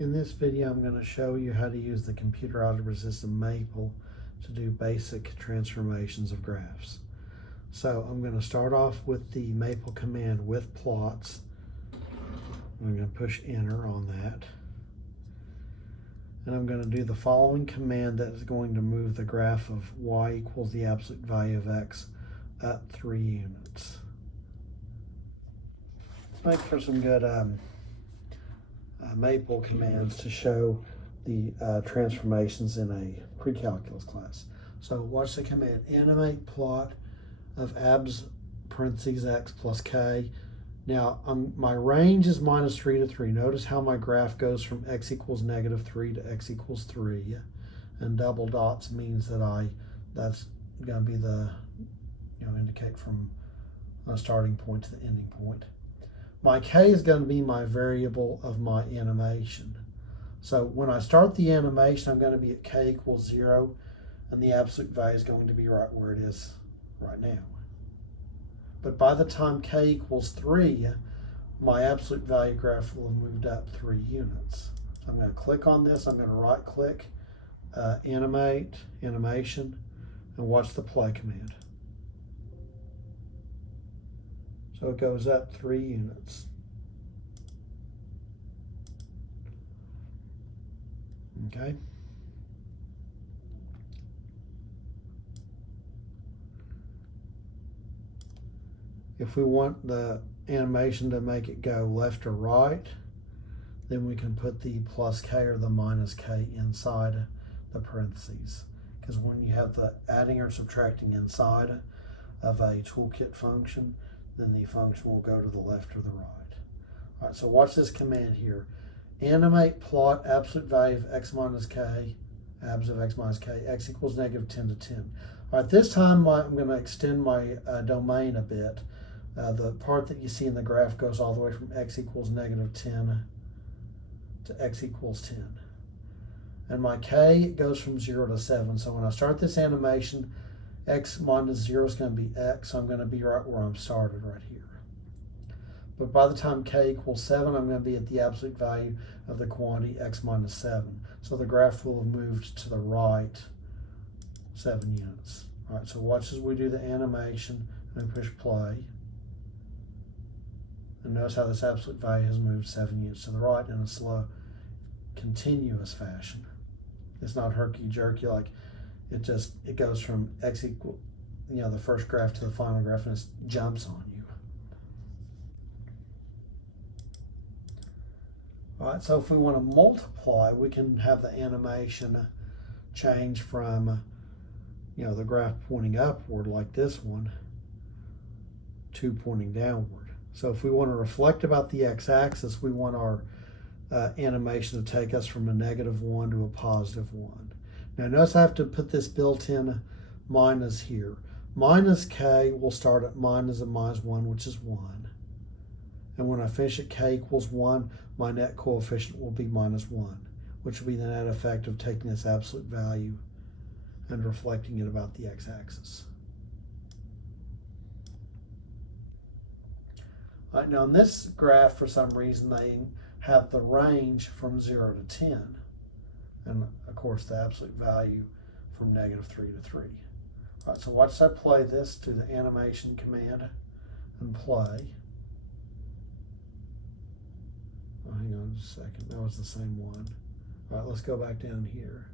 In this video, I'm going to show you how to use the computer algebra system Maple to do basic transformations of graphs. So I'm going to start off with the Maple command with plots. I'm going to push enter on that. And I'm going to do the following command that is going to move the graph of y equals the absolute value of x up 3 units. Make for some good Maple commands to show the transformations in a pre-calculus class. So watch the command animate plot of abs parentheses x plus k. Now my range is -3 to 3. Notice how my graph goes from x equals -3 to x equals 3, and double dots means that that's going to be the indicate from a starting point to the ending point. My k is going to be my variable of my animation. So when I start the animation, I'm going to be at k equals 0, and the absolute value is going to be right where it is right now. But by the time k equals 3, my absolute value graph will have moved up 3 units. So I'm going to click on this. I'm going to right click, animation, and watch the play command. So it goes up 3 units. Okay. If we want the animation to make it go left or right, then we can put the plus k or the minus k inside the parentheses. Because when you have the adding or subtracting inside of a toolkit function, then the function will go to the left or the right. All right, so watch this command here. Animate plot absolute value of x minus k, abs of x minus k, x equals -10 to 10. All right, this time I'm going to extend my domain a bit. The part that you see in the graph goes all the way from x equals -10 to x equals 10. And my k goes from 0 to 7. So when I start this animation, x minus 0 is going to be x, so I'm going to be right where I'm started right here. But by the time k equals 7, I'm going to be at the absolute value of the quantity x minus 7. So the graph will have moved to the right 7 units. All right, so watch as we do the animation and push play. And notice how this absolute value has moved 7 units to the right in a slow, continuous fashion. It's not herky-jerky like it goes from x equal, the first graph to the final graph, and it jumps on you. All right, so if we want to multiply, we can have the animation change from, the graph pointing upward like this one to pointing downward. So if we want to reflect about the x-axis, we want our animation to take us from a -1 to a +1. Now notice I have to put this built-in minus here. Minus k will start at minus of -1, which is 1. And when I finish at k equals 1, my net coefficient will be -1, which will be the net effect of taking this absolute value and reflecting it about the x-axis. All right, now in this graph, for some reason, they have the range from 0 to 10. And of course, the absolute value from -3 to 3. All right, so watch I play this to the animation command and play. Oh, hang on just a second, that was the same one. All right, let's go back down here.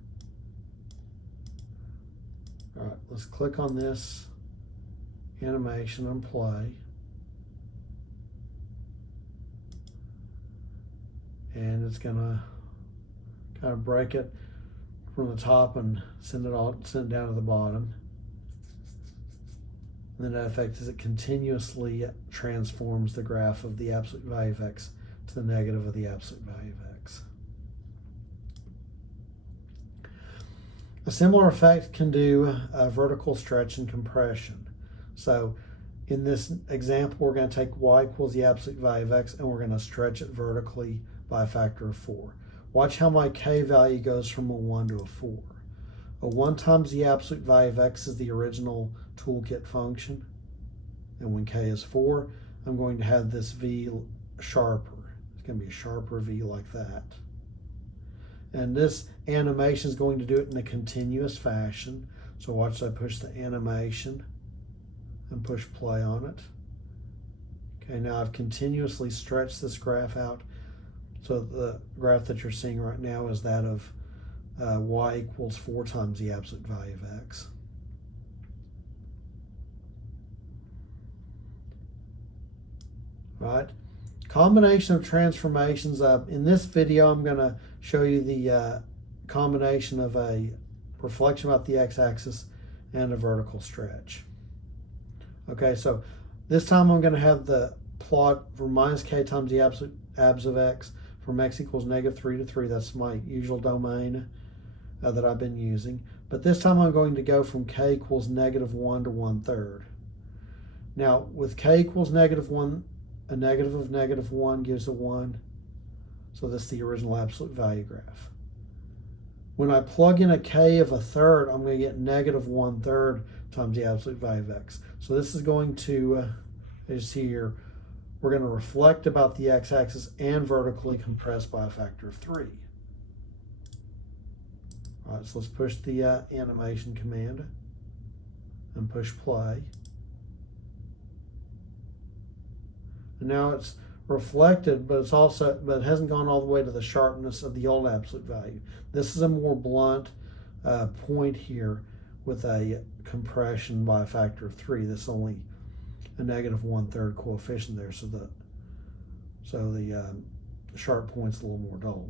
All right, let's click on this animation and play. And it's gonna kind of break it from the top and send it down to the bottom. And the net effect is it continuously transforms the graph of the absolute value of x to the negative of the absolute value of x. A similar effect can do vertical stretch and compression. So in this example, we're going to take y equals the absolute value of x, and we're going to stretch it vertically by a factor of 4. Watch how my k value goes from a 1 to a 4. A 1 times the absolute value of x is the original toolkit function. And when k is 4, I'm going to have this v sharper. It's going to be a sharper v like that. And this animation is going to do it in a continuous fashion. So watch, I push the animation and push play on it. Okay, now I've continuously stretched this graph out. So the graph that you're seeing right now is that of y equals 4 times the absolute value of x. Right? Combination of transformations. In this video, I'm going to show you the combination of a reflection about the x-axis and a vertical stretch. Okay, so this time I'm going to have the plot for minus k times the absolute abs of x from x equals -3 to 3. That's my usual domain that I've been using. But this time I'm going to go from k equals -1 to 1/3. Now, with k equals -1, a negative of -1 gives a 1. So this is the original absolute value graph. When I plug in a k of 1/3, I'm going to get -1/3 times the absolute value of x. So this is going to, as you see here, we're going to reflect about the x-axis and vertically compress by a factor of 3. All right, so let's push the animation command and push play. And now it's reflected, but it hasn't gone all the way to the sharpness of the old absolute value. This is a more blunt point here with a compression by a factor of 3. This is only a -1/3 coefficient there, so the sharp point's a little more dull.